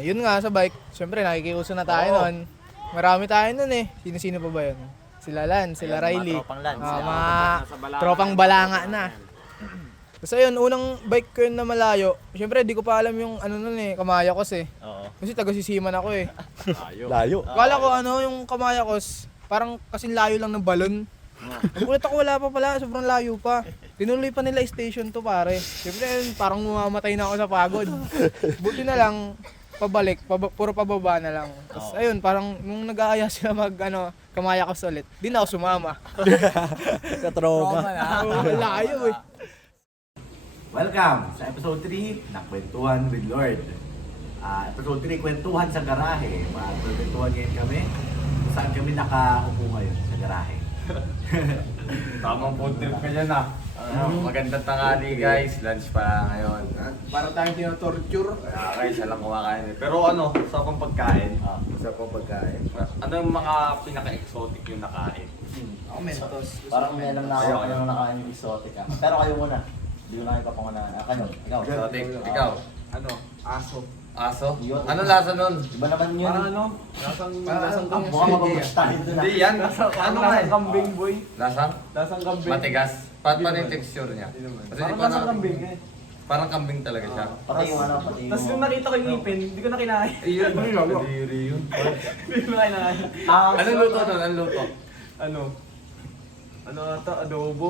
Yun nga sa bike, syempre nakikiuso na tayo noon. Marami tayo noon eh. Sino-sino pa ba yun? Sila Lan, sila Riley. Mga tropang Lance. Mga tropang balanga na. Basta yun, unang bike ko yun na malayo. Syempre, di ko pa alam yung ano nun eh, Kamayakos eh. Oo. Kasi taga-sisiman ako eh. Layo. Akala ko ano, yung Kamayakos, parang kasing layo lang ng balon. Nagulat ako, wala pa pala, sobrang layo pa. Tinuloy pa nila station to pare. Syempre, parang mamamatay na ako sa pagod. Buti na lang, pabalik, puro pababa na lang. Tapos ayun, parang nung nag-aaya sila mag ano, Kamayakos ulit, di na ako sumama. Katroma. Layo eh. Welcome sa episode 3 ng Kwentuhan with Lord. Episode 3, Kwentuhan sa Garahe. Magkwentuhan ngayon kami. Saan kami nakaupo ngayon? Sa garahe. Tamang food trip ka dyan ah. Magandang tanghali guys, lunch pa ngayon. Para tayong tinotorture. Okay, siya lang kumakain eh. Pero ano, sa pang pagkain? Sa pang pagkain. Ano yung mga pinaka-exotic yung nakain? Ako mentos. Parang may alam na ako kung nakain yung exotic ah. Pero kayo muna. Hindi ko nakita pa na. Kanyo, ikaw. Exotic, ikaw? Ano? Aso. Aso? Yun. Ano lasa nun? Iba naman yun. Parang ano? Lasang Mukhang mababas tayo dun ah. Hindi yan. Ano nga eh? Kambing boy. Lasang? Lasang kambing. Matigas? Paano yung texture niya? Kasi Parang di pa lasang na... kambing eh. Parang kambing talaga siya. Pati yung ano, pati yung... Tapos nung nakita ko yung ngipin, hindi ko na kinain. Ayun, kadiri yun. Hindi ko na kinain. Anong luto nun? Anong luto? Ano? Ano ata? Adobo?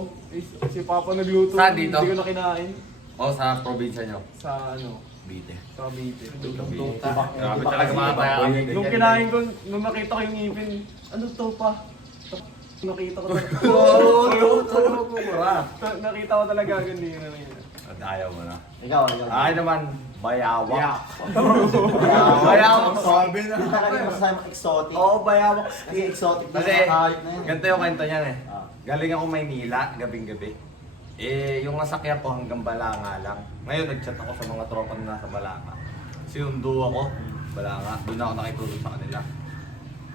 Si Papa nagluto. Saan dito? Hindi ko na kinain. O sa probinsya nyo? Sa ano? Bite. Sa Cavite. Grabe talaga mga tayo. Nung kinain ko, nung nakita ko yung ngipin, ano to pa? Nakita ko talaga. Nakita ko talaga ganun yun. At ayaw mo na. Ikaw. Ay naman, bayawak. Bayawak. Sabi na. Hindi talaga yung masasabi mo exotic. Oo, bayawak. Kasi exotic na Kasi, yung kahayop na yun. ganito yung kwento niyan eh. Ah. Galing ako Maynila, gabing-gabi. Eh, yung nasakyan ko hanggang Balanga lang. Ngayon, nag-chat ako sa mga tropa na nasa Balanga. Sinundo ako, Balanga. Doon ako nakitulog sa kanila.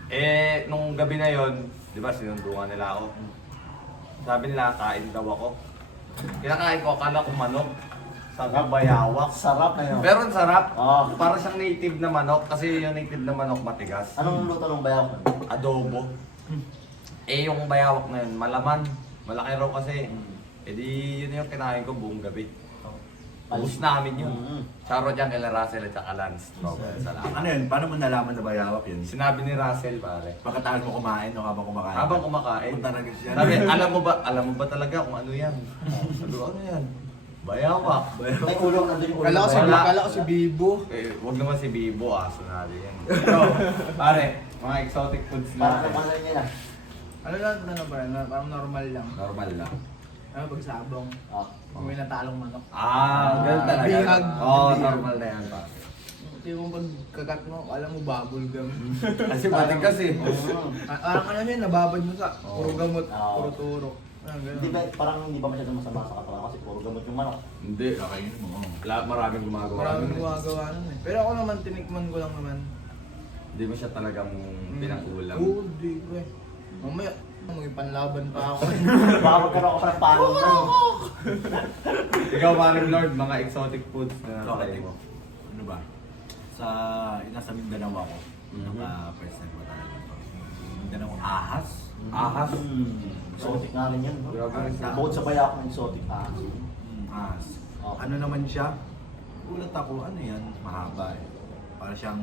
Eh, nung gabi na yon, di ba, sinunduan nila ako. Sabi nila, kain daw ako. Kinakain ko, akala ko manok. Sabi ko, bayawak. Sarap na yun. Pero ang sarap. Oo. Para siyang native na manok. Kasi yung native na manok matigas. Anong luto ng bayaw ko? Adobo. Eh, yung bayawak na yun, malaman. Malaki raw kasi. Eh di, yun yung kinain ko buong gabi. Ubus namin yun. Shoutout dyan kay Russell at saka Lance. Salamat. Ano yun? Paano mo nalaman na bayawak yun? Sinabi ni Russell pare. Pagkatapos mo kumain o habang kumakain? Habang kumakain. Punta na siya. Sabi, alam mo ba talaga kung ano yan? Sabi ko, ano yan? Bayawak. May ulo nandun yung ulo. Kala ko si, Wala. kala ko si Bibo. Eh, wag naman si Bibo, aso na rin yan. Pero, pare, mga exotic foods Parang natin. kumain nila. Ano lang, ano ba? Parang normal lang. Normal lang. Ano, pagsabong. Ah. May natalong manok. Ganun talaga. Bihag. Oo, normal na yan pa. Ito yung pagkagat mo, alam mo bubble gum. Kasi matigas eh. Parang ano yun, nababad mo sa puro gamot, Oo. puro turo. Ano, Hindi ba, parang hindi ba masyadong masama sa katawan kasi puro gamot yung manok. Hindi, Kakainin mo. maraming gumagawa. Maraming nun eh. gumagawa nun eh. Pero ako naman, tinikman ko lang naman. Hindi mo siya talagang pinakulang. Oo, di ko eh. Mamaya, may panlaban pa ako. Baka magkaroon ako pa ng paano ano. Ikaw, Manong Lord, mga exotic foods na Okay. nakatay mo. Ano ba? Sa nasa Mindanao ako. Naka-first time ko talaga to. Mindanao ahas. Ahas. Exotic nga rin yan. Grabe rin sa- Bukod sa bayaw ng exotic. Ahas. Okay. Ano naman siya? Ulat ako, ano yan? Mahaba eh. Para siyang,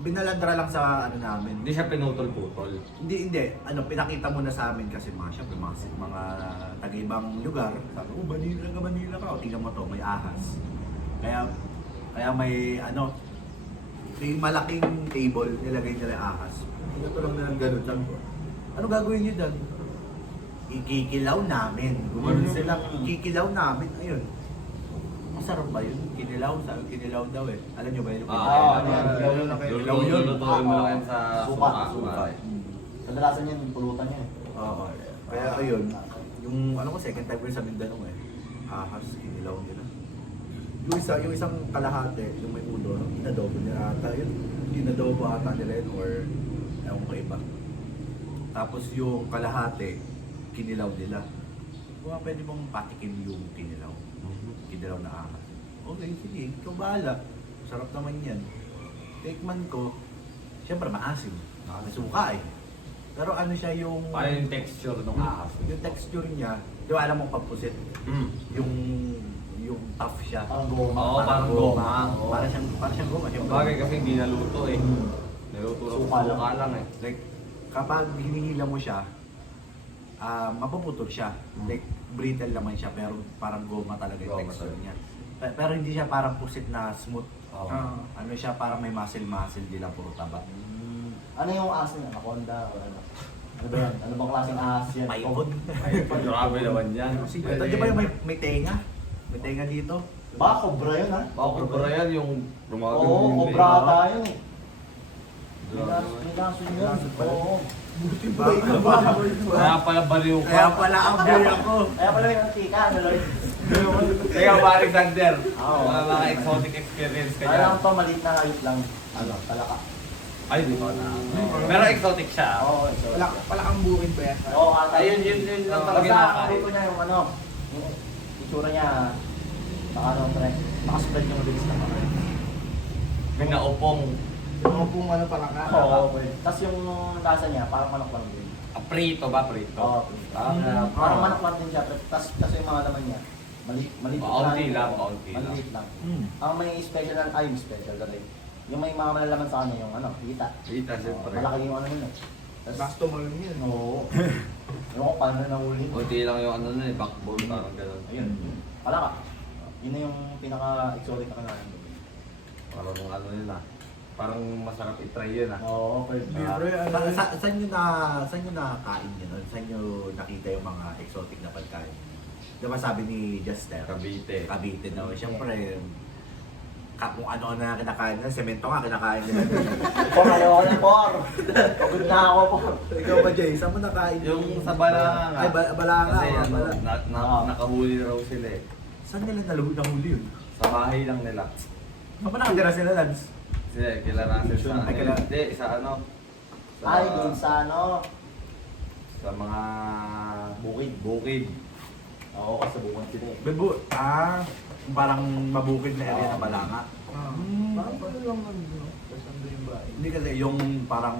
binalandra lang sa ano namin. Hindi siya pinutol-putol. Hindi. Ano, pinakita mo na sa amin kasi mga syempre, mga taga-ibang lugar. Sabi, oh, Manila ka. O, tingnan mo to, may ahas. Kaya may, ano, may malaking table, nilagay nila yung ahas. Tingnan ko lang na gano'n. Sabi ko, ano gagawin niyo dyan? Ikikilaw namin. Gumanon sila, ikikilaw namin. Ayun. Masarap ba yun? Kinilaw? Sabi, kinilaw daw eh. Alam niyo ba yun? ano yan? Lulutuin mo lang yan sa Suka. suka. Kadalasan yan, pulutan yan. Oo. Kaya ayun, yung ano ko second time ko yun sa Mindanao eh. Ahas, kinilaw nila. Yung isang kalahati, yung may ulo, inadobo nila ata yun. Inadobo ata nila yun or ewan ko iba. Tapos yung kalahati, kinilaw nila. Kung pwede bang patikin yung kinilaw? Kinilaw na ahas. Okay, sige, ikaw bahala. Sarap naman yan. tikman ko, siyempre maasim. Nakakasuka eh. Pero ano siya yung... Paano yung texture ng ahas? Yung texture niya, di ba alam mo pagpusit? Yung tough siya. Parang goma. Oo, parang goma. Oo. Para siyang goma. Siyempre. Bagay kasi hindi naluto eh. Naluto lang Suka lang. suka lang eh. Like, kapag hinihila mo siya, mapuputol siya. Like, brittle naman siya, pero parang goma talaga yung Goma texture talaga. niya. Pero hindi siya parang pusit na smooth. Oo. Ano siya, parang may muscle, di lang puro taba. Ano yung ahas niya? Anaconda o ano? Ano ba yan? Ano bang klaseng ahas yan? Paikot. Ay, grabe naman yan. Ito, di ba yung may tenga? May tenga dito. Baka cobra yun ha? Baka kubra yan yung lumagang Oo, yung cobra ata yun eh. Grabe. May lason yun. Lason pala. Oo. Kaya pala baliw ka. Kaya pala ang boy ako. Kaya pala yung antika, ano Lloyd? Kaya ba Alexander? Oo. Mga exotic experience ka Ano dyan. lang to, maliit na hayop lang. Ano, talaka. Ay, di ba na. Pero exotic siya. Oo, ito. Palakang bukid ba yan? Oo, ata. Ayun, yun lang talaga Basta nakakain. ang luto niya yung ano, yung itsura niya, baka ano, nakaspread yung mabilis na mga. May naupong Mga pong ano palaka. Oo, tapos yung lasa niya, parang manok lang din. prito ba? Prito? Oo, parang manok lang din siya, tapos yung mga laman niya, maliit Kaunti lang, kaunti lang. Maliit lang. Ang may special na, ay, may special na rin. Yung may mga malalaman sa kanya, yung ano, hita. Prita, siyempre. Malaki yung ano yun eh. Basto mo lang yun. Oo. Ewan ko paano nahuli. Kunti lang yung ano na eh, backbone, parang gano'n. Ayun, palaka. Yun na yung pinaka-exotic na kanalan. Parang ano nila. Parang masarap i-try yun ah. Oo, pwede. Libre, ano? Saan nyo nakakain yun? Saan nyo nakita yung mga exotic na pagkain? Diba sabi ni Jester? Cavite. Cavite daw. Siyempre, kung ano na kinakain nila, semento nga kinakain nila. Por, ayaw ko na, por. Pagod na ako, por. Ikaw ba, Jay? Saan mo nakain Yung sa Balanga. Ay, Balanga. Kasi oh, ano, nakahuli raw sila eh. Saan nila nahuli yun? Sa bahay lang nila. Saan ba nakatira sila, Lance? Kasi kila Russell sa Ay, kila- Hindi, sa ano. Ay, dun sa ano. Sa mga Bukid. bukid. Oo, kasi bukid sila eh. Bebo, parang mabukid na area na Balanga. Parang pala lang ano. Tapos ando yung bahay. Hindi kasi yung parang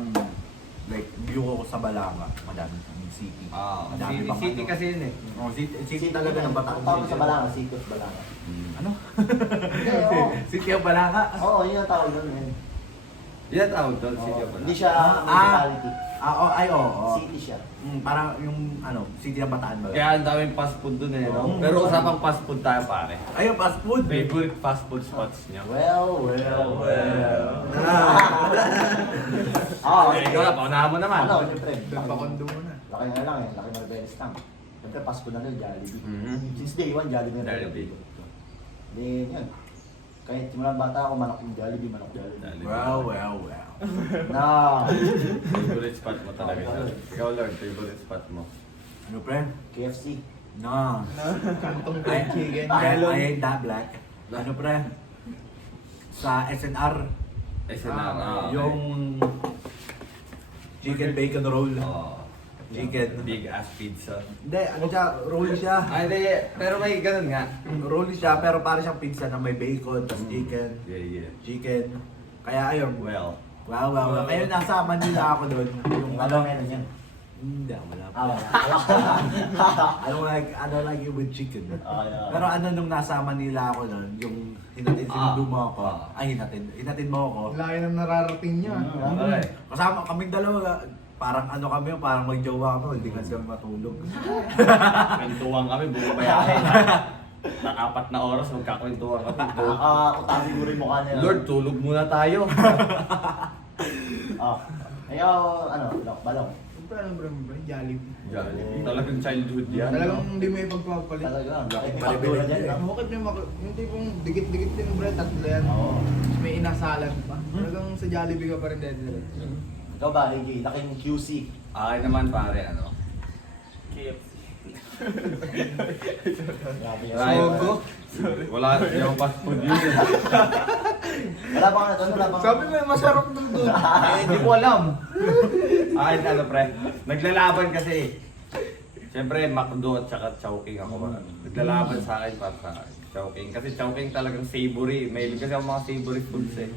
like view ko sa Balanga, madami sa city. Madami pang City ano. kasi yun eh. Oh, city talaga ng Bataan. Tawag sa Balanga, Sikot Balanga. Ano? Hindi, oo. City of Balanga? Oo, yun ang tawag doon. eh. Yan tawag doon, Oo, City of Hindi Balanga. siya municipality. Oo. City siya. Parang yung ano, city ng Bataan ba? Kaya ang daming fast food doon eh. No? Oo. Pero usapang fast food tayo pare. Ayun, fast food. Favorite fast food spots niyo? Well. Ah, ikaw na, paunahan mo naman. Ano, siyempre. Nagpakondo mo na. Laki nga lang eh, laki Marbeles lang. Siyempre, Pasko na rin, Jollibee. Mhm. Since day one, Jollibee na rin. Jollibee. Then, yun. Kahit simulang bata ako, manok yung Jollibee. Well. Na. Favorite spot mo talaga siya. Ikaw Lord, favorite spot mo. Ano, pre? KFC. No. Kantong fried chicken. I Melon. ain't that black. Ano, pre? Sa SNR, yung chicken bacon roll. Chicken. Big ass pizza. Hindi, ano siya, roll siya. Ay, hindi. Pero may ganun nga. Roll siya, pero parang siyang pizza na may bacon, tapos chicken. Yeah. Chicken. Kaya ayun. Well. Wow. Ngayon nasa Manila ako doon. Yung Ano meron yan? Hindi, wala pa. Ah, I don't like it with chicken. yeah. Pero ano nung nasa Manila ako noon, yung sinundo mo ako. Ah. Ay, hinatid mo ako. Layo ng nararating niya. Okay. Kasama kaming dalawa, parang ano kami, parang may jowa kami, hindi kasi kami matulog. Kwentuhan kami, bumabayahin. Na 4 na oras, magkakwentuhan kami. Nakakakutabi mo rin mukha nila. Lord, tulog muna tayo. Ayaw, ano, balong. Siyempre alam mo rin, Jollibee. Jollibee. Talagang childhood yan. Talagang hindi mo ipagpapalit. Talaga, bakit may Maribili pagdula niya dyan, eh. no? Bakit yung tipong dikit-dikit din bro, tatlo yan. Oo. Tapos may inasalan pa. Talagang sa Jollibee ka pa rin dito. Ikaw ba, Ricky? Laking QC. Akin naman pare, ano? Grabe yan. Sogo? Wala yung fast food yun. Wala bang ano doon? Wala bang... Sabi mo masarap doon doon. Hindi ko alam. Akin ano pre, naglalaban kasi. Siyempre, McDo at saka Chowking ako. Naglalaban sa akin para sa Chowking. Kasi Chowking talagang savory. May kasi ako mga savory foods eh.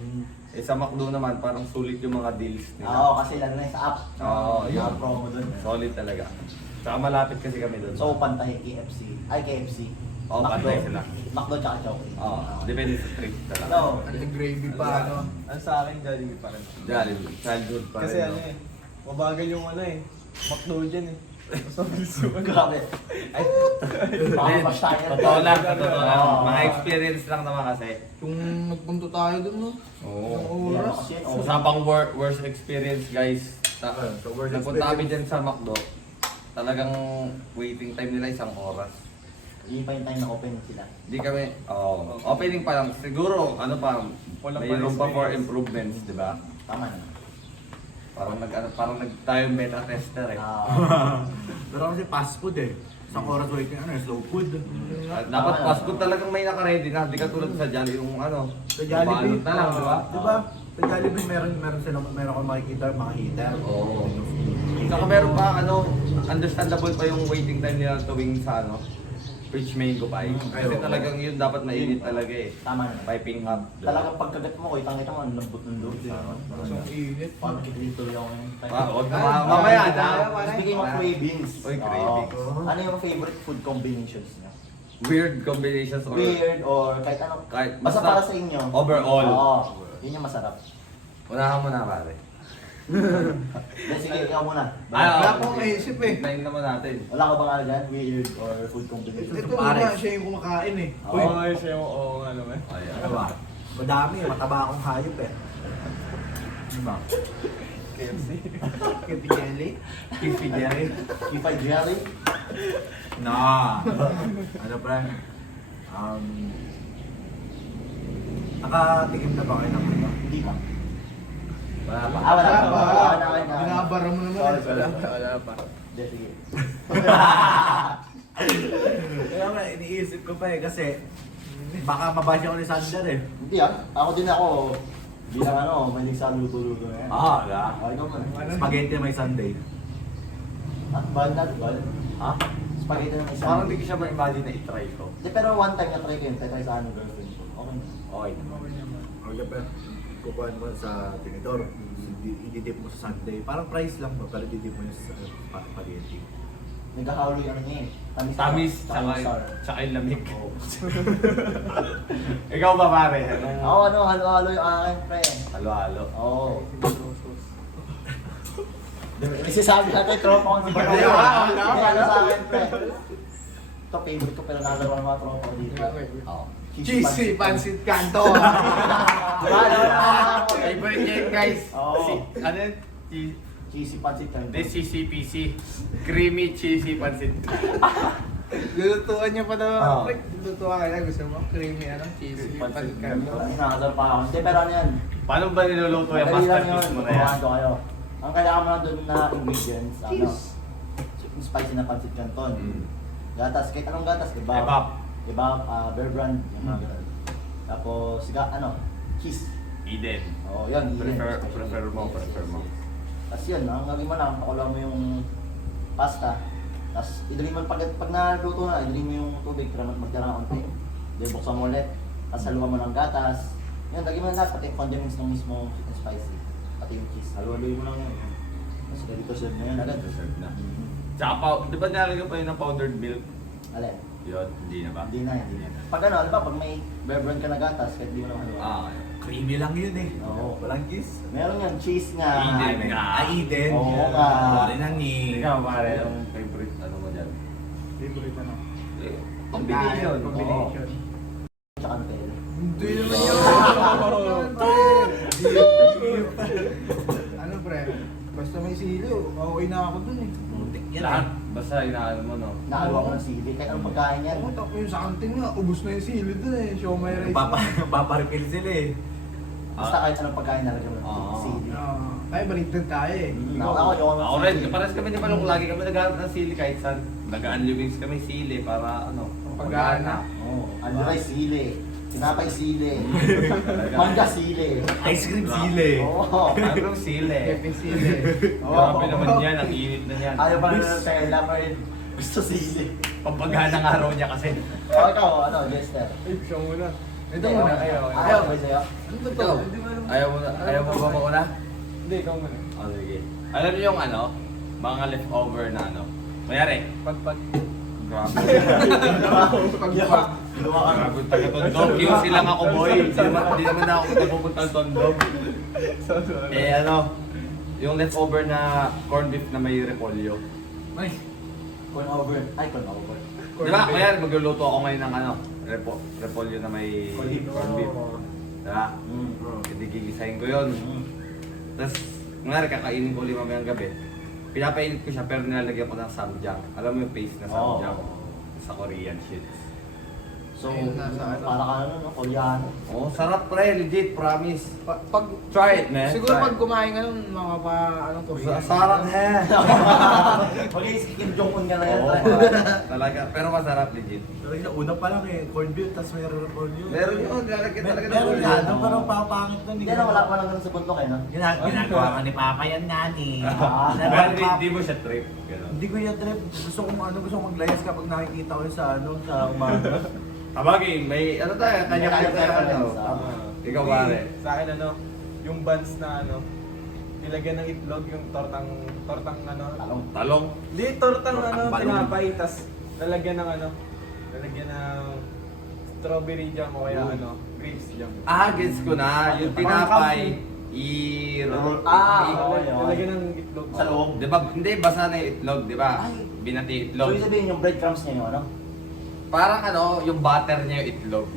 Eh sa McDo naman, parang sulit yung mga deals nila. Oo, kasi lalo na yung sa app. Oo, yung yun. promo dun. Solid talaga. Tsaka malapit kasi kami doon. So, pantay KFC. Ay, KFC. Oo, pantay sila. McDo tsaka Jollibee. Oo, depende sa trip talaga. So, Ano yung gravy pa, ano? Ang sa akin, Jollibee pa rin. Jollibee, childhood pa rin. Kasi ano no? eh, mabagal yung ano eh. McDo dyan eh. grabe. Ay, baka mas tayo. Totoo lang, totoo lang. Oo. Mga experience lang naman kasi. Yung nagpunto tayo dun, no? Oo. Yung oras. Kasi, Usapang worst experience, guys. So, worst Nagpunta kami dyan sa McDo. Talagang waiting time nila 1 oras. Yun pa yung time na open sila. Hindi kami, opening pa lang. Siguro, ano pa, Walang may room pa for experience. improvements, di ba? Tama na. Parang tayo beta tester eh. Pero kasi fast food eh. Isang oras waiting, slow food. At dapat fast food talagang may naka-ready na. Di ka tulad sa Jollibee yung ano. Sa Jollibee, balot na lang, di ba? Di ba? Sa Jollibee, meron kang makikita mga heater. Oo. Saka meron pa, understandable pa yung waiting time nila tuwing sa Rich Mango Pie. Kasi oo. talagang yun dapat mainit talaga eh. Tama na. Piping hot. Talagang pagkagat mo, kitang-kita mo, ang lambot ng loob. Ang init. Parang kikituloy ako ngayon. Huwag na mamaya na. Speaking of cravings. Oy, cravings. Ano yung favorite food combinations niyo? Weird combinations or Weird or kahit ano. Kahit Basta basta para sa inyo. overall. Oo. Yun yung masarap. Unahan mo na pare. Then sige, ikaw muna. Wala akong maisip eh. Tignan naman natin. Wala ka bang ano dyan? Weird or food combinations? Ito ba, siya yung kumakain eh. Oo, siya yung oo nga naman. Ayan. Ano ba? Madami, mataba akong hayop eh. Diba? KFC. Kipi jelly. Kifi Jerry. Kipa jelly? Na. Ano pre? Nakatikim na ba kayo ng ano? Hindi pa. Wala pa. Wala pa. Wala Wala pa. Binabara mo naman. Sorry, eh. sorry. Wala pa. Hindi, sige. Kaya nga, iniisip ko pa eh kasi baka mabashi ako ni Sander eh. Hindi Ako din ako. Bilang mahilig sa luto-luto na yan. Wala. Okay ka muna. Spaghetti may Sunday. Bal na, bal. Ha? Spaghetti na may isa. Parang hindi ko siya ma-imagine na i-try ko. Hindi, pero one time na-try ko yun. Try sa anong girlfriend ko. Okay na. Okay. Okay pa. Kukuhaan mo sa tinidor. I-dip mo sa Sunday. Parang price lang ba? Pero i-dip mo yung sa spaghetti. Nagkahalo yung ano niya eh. Tamis, tsaka yung sour. tsaka yung lamig. Ikaw ba pare? Anong Oo, halo-halo yung akin, pre. halo-halo? Oo. Nagsasabi natin, tropa ko si Bano. Wala. Ano sa akin, pre. Ito, favorite ko, pero nalaro ng mga tropa ko dito. Oo. Cheesy pancit canto. Favorite niya yun, guys. Oo. Ano yun? Cheesy pancit canto. This CCPC. Creamy cheesy pancit. Lulutuan niya pa daw. Oo. Pre, lulutuan ka na. Gusto mo? Creamy, cheesy pancit canto. Nakasarap pa ako. Hindi, pero ano yan? Paano ba niluluto yung Madali lang masterpiece yun. mo na yan? Kumahan ko kayo. Ang kailangan mo lang doon na ingredients, Cheese. spicy na pancit canton. Mm. Gatas, kahit anong gatas, iba. Ebap. Iba, Bear Brand, yung mga ganun. Tapos, cheese. Eden. Oo, yun. yun. Prefer mo. Tapos yun, ang gagawin mo lang, pakulang mo yung pasta. Tapos, idali mo, pag naluto na, idali mo yung tubig para magtira ng konti. Then, buksan mo ulit. Tapos, haluan mo ng gatas. Yun, lagyan mo na lahat, pati condiments ng mismo sweet and spicy. Pati yung cheese. Haluan mo lang yun. Tapos, ready to serve na yun agad. Reserve na. Tsaka, di ba nalagyan pa yun ng powdered milk? Alin? Yun, hindi na ba? Hindi na. Pag ano, pag may Bear Brand ka na gatas, kahit di mo naman haluan. Ah, Creamy lang yun eh. Oo. Walang kiss. Meron yan, cheese nga. Eden nga. Eden. Oo nga. Sorry na ni. Ikaw pare, yung favorite ano mo dyan? Favorite ano? Combination. Combination. Tsaka Nutella. Hindi naman yun. Ano pre? Basta may sili, okay na ako dun eh. Putik yan Lahat. eh. Basta inaano mo no. Nakaluwa ko ng sili, kahit anong pagkain yan. Oo, tapos yung sa kantin nga, ubus na yung sili dun eh. Show my rice. Paparefill sila eh. Basta kahit anong pagkain nalagyan mo ng Oo. sili. Tayo baligtad tayo eh. Ako, yung Ako rin, pares kami ni Palong, lagi kami naghahanap ng sili kahit saan. Nag-unli wings kami sili para ano, Pagana. Oo. Andiray sili. Sinapay sili. Mangga sili. Ice cream sili. Oo. Anong sili? Pepe sili. Grabe naman yan, ang init na yan. Ayaw ba na ng Nutella, pero gusto sili. Pampagana ng araw niya kasi. O ikaw, Jester? Ay, siya muna. Ito muna, ayaw. Ayaw, may sa'yo. Ikaw, ayaw mo ba mauna? Hindi, ikaw muna. Oh, sige. Alam niyo yung ano, mga leftover na ano. Mayari. Pagpag. Grabe. Grabe taga-tondog. Yung silang ako, boy. Di naman ako pupunta ng tondog. Eh ano, yung leftover na corned beef na may repolyo. Ay, Corn over. Ay, corn over. Di ba? Kaya magluluto ako ngayon ng ano, repolyo na may Corned beef. corned beef. Diba? Mm. Hindi gigisahin ko yun. Tapos, nga kakainin ko ulit mamayang gabi. Pinapainit ko siya pero nilalagyan ko ng samjang. Alam mo yung paste na samjang? Sa Korean shit. So, Ayun, nasa ano. para ka ano, no? Koreano. Oh, sarap pre, legit, promise. Pag, Try it, man. siguro Try pag it. kumain ka nun, makapa, anong Korean. Sarap eh. Mag-iisip Kim Jong-un ka na yan. Oo, talaga. Pero masarap, legit. Pero una pa lang eh, corned beef, tapos may repolyo. Meron yun, nilalagyan talaga ng Meron ulo. nga, no? Pero papangit na. Hindi na, wala pa lang ganun sa bundok eh, no? Ginagawa ka ni Papa yan, nani. Pero hindi mo siya trip. Ganun. Hindi ko yung trip. Gusto kong maglayas kapag nakikita ko yun sa sa umaga. Abagay, may ano tayo, kanya-kanya tayo ano. Tama. Ikaw pare. Sa akin ano, yung buns na ano, nilagyan ng itlog, yung tortang ano. Talong. Talong. Hindi, tortang Tortang ano, balon. tinapay, tas lalagyan ng ano, lalagyan ng strawberry jam o kaya ano, grapes jam. Ah, gets ko na. Yung tinapay, i-roll. Oo, yun. Lalagyan ng itlog. Sa loob. Di ba? Hindi, basa na yung itlog, di ba? Ay. Binati So, itlog. ibig sabihin yung breadcrumbs niya yung ano? Parang ano, yung butter niya yung itlog.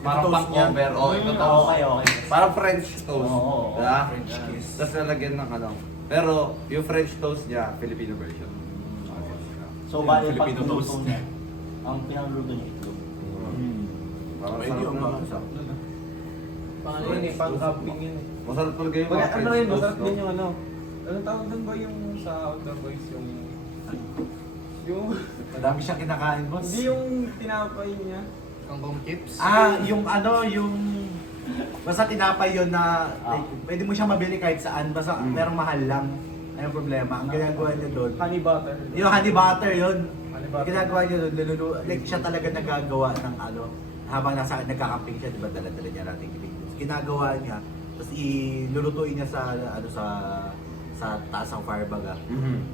Parang Toast niya. pang-over. Oh, ito Mm, toast. okay, okay. Parang French toast. Oo, oo. Diba? French kiss. Tapos lalagyan ng ano. Pero yung French toast niya, Filipino version. So, Yung bali pag Filipino luto toast. niya, ang pinangluto niya itlog. Parang Pwede sarap yung na. mga sarap na. Pang ano yun eh, pang camping yun eh. Masarap talaga yung Baga, mga ano French rin, toast, masarap no? din yung ano. Anong tawag doon ba yung sa outdoor boys yung... Madami siyang kinakain, boss. Hindi yung tinapay niya. Kangkong chips. Yung ano, yung... Basta tinapay yun na pwede mo siya mabili kahit saan, basta merong mahal lang. Ayun problema. Ang ginagawa niya doon, Honey butter. yung honey butter yun. Honey butter. Ginagawa niya doon, like siya talaga nagagawa ng ano, habang nagkakamping siya, di ba dala-dala niya natin Pilipinas. Ginagawa niya, tapos ilulutuin niya sa ano sa taas ng firebaga.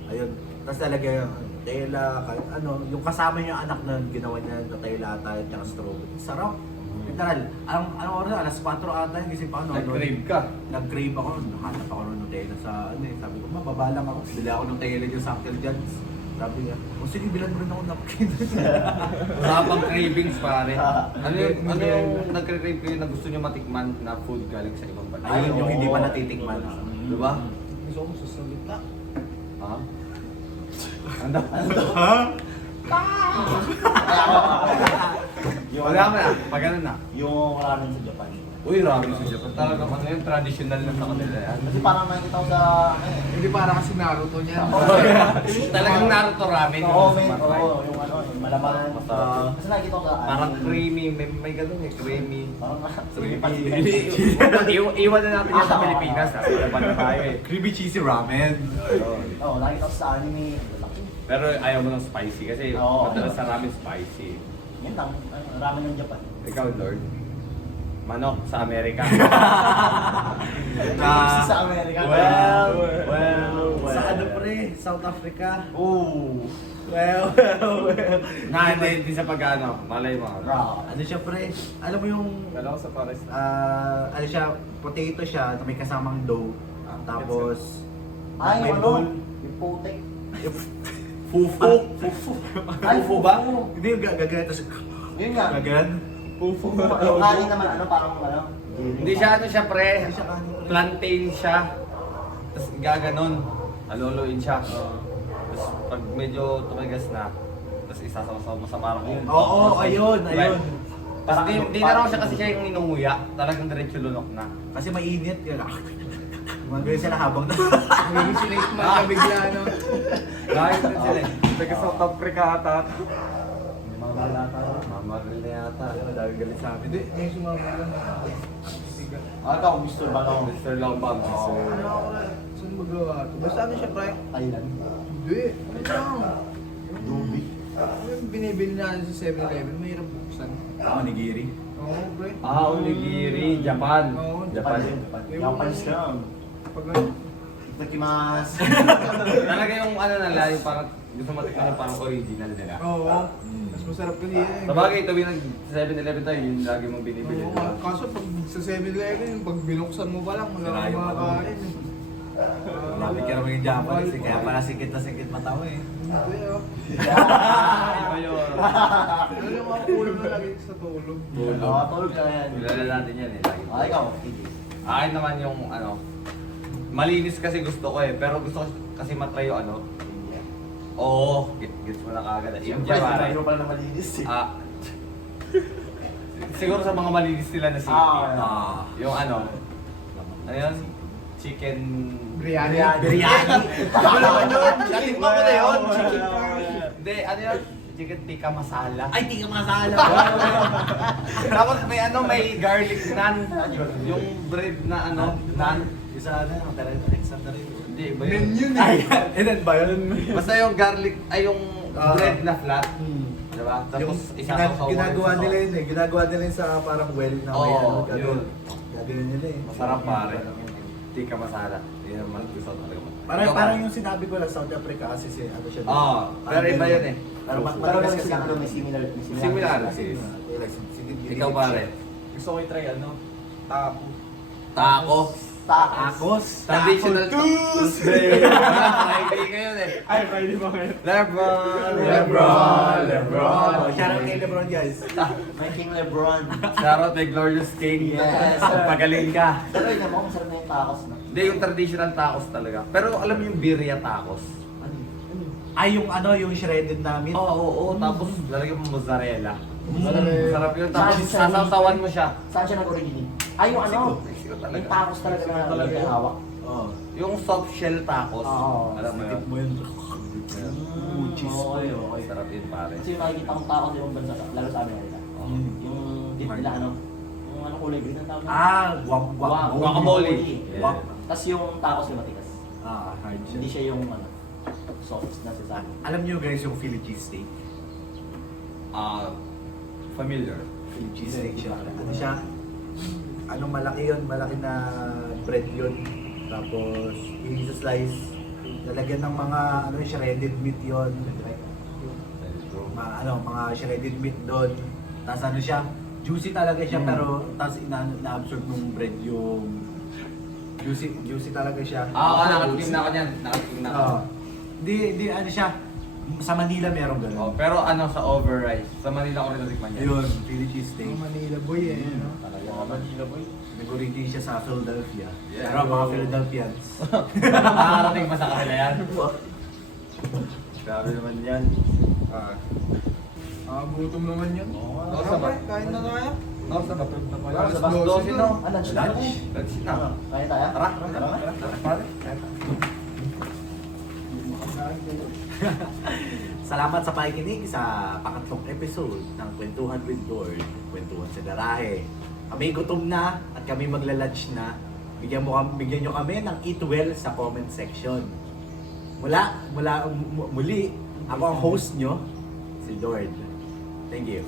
Ayun. Tapos talaga yung tela, kahit ano, yung kasama niya yung anak nun, ginawa niya na tela ata at saka strawberry. Sarap. Literal. Anong oras? Alas 4 ata, gising pa ako. Nag-crave ka. Nag-crave ako. Hanap ako ng Nutella sa ano eh. Sabi ko, mababa lang ako. Bili ako ng Nutella dyan sa Uncle John's. Sabi niya, o sige, bilan mo rin ako napkin. Usapang cravings pare. Ano yung nagre-crave kayo na gusto nyo matikman na food galing sa ibang bansa? Ayun yung hindi pa oo. natitikman. Di ba? Gusto ko sa salita. Ha? Ano? Yung Wala mo na. Pag ano na. Yung ramen sa Japan. Uy, ramen sa Japan. Talaga ano yun, traditional na sa kanila yan. Kasi parang nakikita ko sa ano eh. Hindi para kasi Naruto niya. Talagang Naruto ramen. Oo, yung may, sa Marmite. oo, yung ano, yung malaman. Kasi nakikita ko sa ano. Parang creamy, may ganun eh, creamy. Parang Iwan na natin yan sa Pilipinas. Nasa Japan na tayo eh. Creamy cheesy ramen. Oo, nakikita ko sa anime. Laki. Pero ayaw mo ng spicy kasi Oo. madalas sa ramen spicy. Yun lang, ramen ng Japan. Ikaw, Lord? Manok sa Amerika. Sa Amerika. Well. Sa ano pre? South Africa. Oh. Well. Na hindi sa pag-ano, malay mo. Bro. Ano siya pre? Alam mo yung Kala ko sa Paris. ano siya, potato siya na may kasamang dough. Tapos Ay, may yung bowl. ano? Yung putik. Fufu. Ay, Fufu ba? Hindi yung gaganan tapos Yun nga. gaganan. Pufu. Yung kanin naman, ano, parang ano? Hindi siya ano siya pre. Hindi siya kanin. Plantain siya. Tapos gaganon. Aluluin siya. Tapos pag medyo tumigas na, tapos isasaw-saw mo sa parang yun. Oo, ayun. Parang hindi na raw siya kasi siya yung inunguya. Talagang diretso lunok na. Kasi mainit yun. Magaling sila habang Magiging sinake man na bigla, no? Kahit na sila eh. Taga South Africa ata. Mamaril na yata. Dahil galit sa amin. Hindi, may sumama lang. Ito, Mr. Balong. Mr. Lombang. Ano ako na? Saan magawa ito? Basta ano siya, pre? Thailand. Hindi. Ano lang? Dubi. Ano yung binibili natin sa 7-Eleven? Mahirap buksan. Onigiri. Oo, pre. Onigiri, Japan. Oo, Japan. Japanese lang. Pag ano, Itakimasu. Talaga yung ano nila, yung parang gusto matikman yung parang original nila. oo. Mas masarap kasi yan. Sa bagay, tuwing nag 7-Eleven tayo, yun lagi mong binibili. Oo, kaso pag sa 7-Eleven, pag binuksan mo pa lang, wala Sira kang yung makakain. Lapit ka naman yung Japanese, kaya pala sikit na sikit mata mo eh. Hindi, oh. Iba yun. Ano yung mga ulo na lagi sa tulog? Oo, tulog ka yan. Kilala natin yan eh. Lagi. Ah, ikaw. Akin naman yung ano, malinis kasi gusto ko eh. Pero gusto ko kasi matry yung ano. Oo, gets mo na kagad. Siyempre, India pare. mayroon pala ng malinis eh. Siguro sa mga malinis nila na city. Ah. Yung ano yun? Chicken... Biryani. Biryani. Ano naman yun? Natikman ko na yun. Chicken fry. Hindi, ano yun? Chicken tikka masala. Ay, di ka masala! Tapos may ano, may garlic naan. Yung bread na ano, naan. Isa na, ang talaga Alexander yun. Hindi, iba yun. Yun Ay, eh. ilan ba yun? Basta yung garlic, ay yung bread na flat. Diba? Tapos isa sa ginagawa nila yun eh. Ginagawa nila yun sa parang well na may Oo, ano. yun. Gagawin nila eh. Masarap pare. Tikka masala. Yun naman gusto ko talaga. Parang yung sinabi ko lang, South Africa kasi si ano siya. Oo, pero iba yun eh. Pero Pero matigas kasi kasi ano, may similar. Similar. Sige, Ikaw pare. Gusto ko i-try ano, taco. Taco. Tacos. Traditional Tuesday. Friday ngayon eh. Ay, Friday ba ngayon? Lebron. Shoutout kay Lebron guys. May King Lebron. Shoutout kay Glorious King. Yes. Pagaling ka. Pero yun naman, masarap na yung tacos na. Hindi, yung traditional tacos talaga. Pero alam mo yung birria tacos? Ano yun? Ay, yung ano, yung shredded namin. Oo. Tapos lalagyan mo mozzarella. Mozzarella. Sarap yun. Tapos sasawsawan mo siya. Saan siya nag-originate? Ay, yung ano, Mexico yung talaga. tacos talaga na may hawak. Oh. Yung soft shell tacos. Oo. Alam mo yun? Tip mo yun. Cheese. Okay. Sarap yun pare. Kasi yung nakikita kong tacos sa ibang bansa, lalo sa Amerika. Yung dip nila ano, yung ano kulay green ang tawag nila? Guacamole. Yeah. Tapos yung tacos yung matigas. Hard siya. Hindi siya yung ano, soft na sasabi. Alam niyo guys yung Philly cheesesteak? Familiar. Philly cheesesteak siya. Ano siya? Ano malaki yun? Malaki na bread yun. Tapos yung sa slice, lalagyan ng mga ano shredded meat yun. Mga shredded meat doon. Tapos ano siya? Juicy talaga siya pero tapos ina-absorb ng bread yung juicy talaga siya. Nakatikim na ako niyan. Nakatikim na ako. Di ano siya. Sa Manila meron Oh, gano'n. pero ano sa over rice. Sa Manila ko rin natikman yan. Yun, Philly cheesesteak. Yung Manila boy eh. No? Talaga Manila boy. Nag-origin siya sa Philadelphia. Yeah. Pero mga Philadelphians. Nakakarating pa sa kanila yan. Grabe naman yan. Gutom naman yan. Nasa ba? Kain na tayo. Nasa ba? Alas Alas 12 12 no? Ah, lunch na. Lunch na. Kaya tayo? Tara. Tara. Pare. Salamat sa pakikinig sa pangatlong episode ng Kwentuhan with Lord, Kwentuhan sa Garahe. Kami gutom na at kami magla-lunch na. Bigyan nyo kami ng eat well sa comment section. Muli, ako ang host nyo, si Lord. Thank you.